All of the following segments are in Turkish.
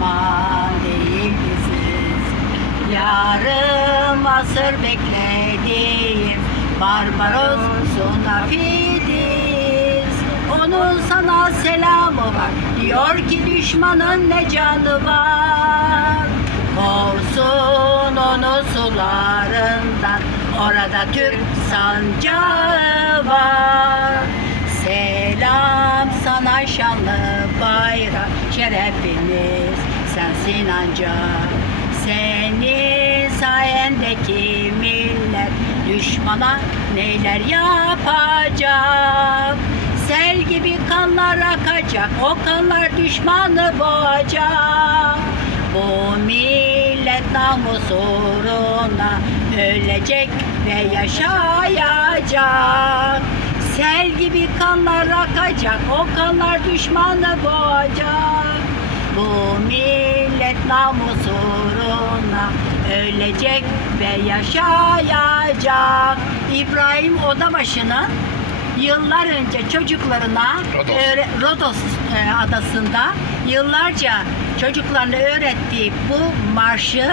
düşman değil biziz. Yarım asır beklediğim Barbaros'un hafidiz. Onun sana selamı var. Diyor ki düşmanın ne canı var. Kovsun onu sularından. Orada Türk sancağı var. Selam sana şanlı bayrak şerefimiz sensin ancak. Senin sayendeki millet düşmana neyler yapacak? Sel gibi kanlar akacak o kanlar düşmanı boğacak. Bu millet namus uğruna ölecek ve yaşayacak. Sel gibi kanlar akacak, o kanlar düşmanı boğacak. Bu millet namus uğruna ölecek ve yaşayacak. İbrahim Odabaşı'nın yıllar önce çocuklarına Rodos. öğre- Rodos e, adasında yıllarca çocuklarına öğrettiği bu marşı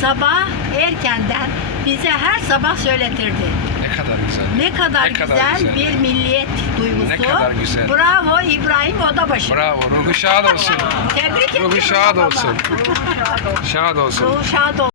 sabah erkenden bize her sabah söyletirdi. Ne kadar güzel. Ne kadar, Ne kadar güzel, güzel. bir milliyet duygusu. Ne kadar güzel. Bravo İbrahim Odabaşı. Bravo. Ruhu şad olsun. Tebrik Ruhu ediyorum şad babama. olsun. Şad olsun. Ruhu şad olsun.